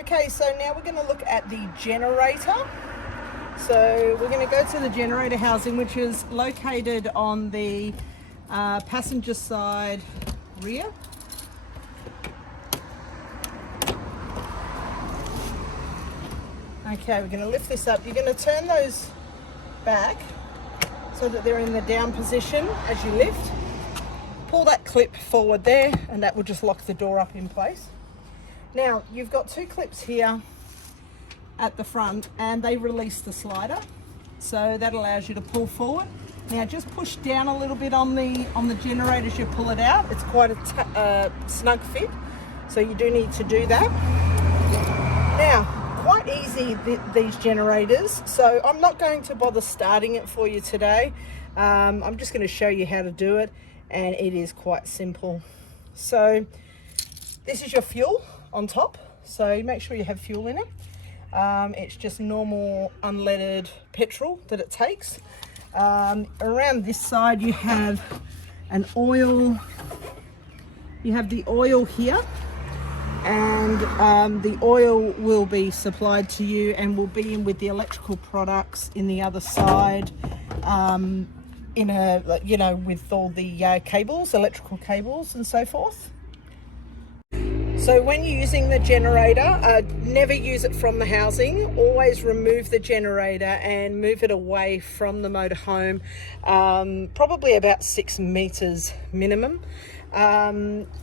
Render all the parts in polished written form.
Okay, so now we're going to look at the generator. So we're going to go to the generator housing, which is located on the passenger side rear. Okay, we're going to lift this up. You're going to turn those back so that they're in the down position as you lift. Pull that clip forward there, and that will just lock the door up in place. Now, you've got two clips here at the front, and they release the slider, so that allows you to pull forward. Now, just push down a little bit on the generator as you pull it out. It's quite a snug fit, so you do need to do that. Now, quite easy, these generators, so I'm not going to bother starting it for you today. I'm just going to show you how to do it, and it is quite simple. So this is your fuel on top, so make sure you have fuel in it. It's just normal unleaded petrol that it takes. Around this side you have an oil, you have the oil here, and the oil will be supplied to you and will be in with the electrical products in the other side, in a, you know, with all the cables, electrical cables and so forth. So when you're using the generator, never use it from the housing. Always remove the generator and move it away from the motorhome, probably about 6 meters minimum.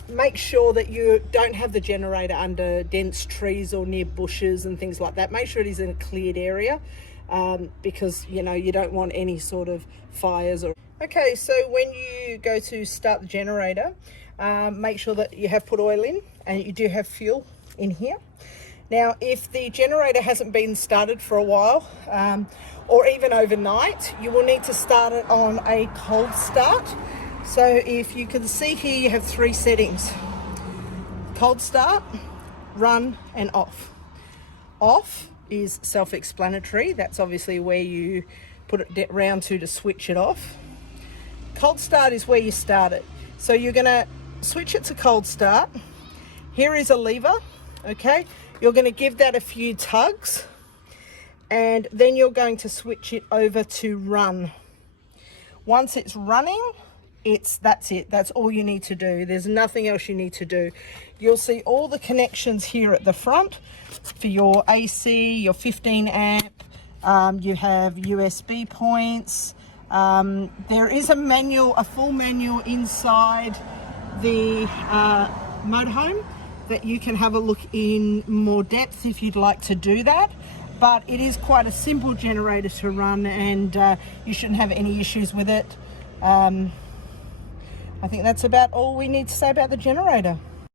Make sure that you don't have the generator under dense trees or near bushes and things like that. Make sure it is in a cleared area, because you know you don't want any sort of fires. Okay, so when you go to start the generator, make sure that you have put oil in and you do have fuel in here. Now, if the generator hasn't been started for a while, or even overnight, you will need to start it on a cold start. So if you can see here, you have 3 settings: cold start, run, and off. Off is self-explanatory. That's obviously where you put it round to switch it off. Cold start is where you start it. So you're going to switch it to cold start. Here is a lever, okay? You're going to give that a few tugs, and then you're going to switch it over to run. Once it's running, that's it. That's all you need to do. There's nothing else you need to do. You'll see all the connections here at the front for your AC, your 15 amp. You have USB points. There is a full manual inside the motorhome that you can have a look in more depth if you'd like to do that. But it is quite a simple generator to run, and you shouldn't have any issues with it. I think that's about all we need to say about the generator.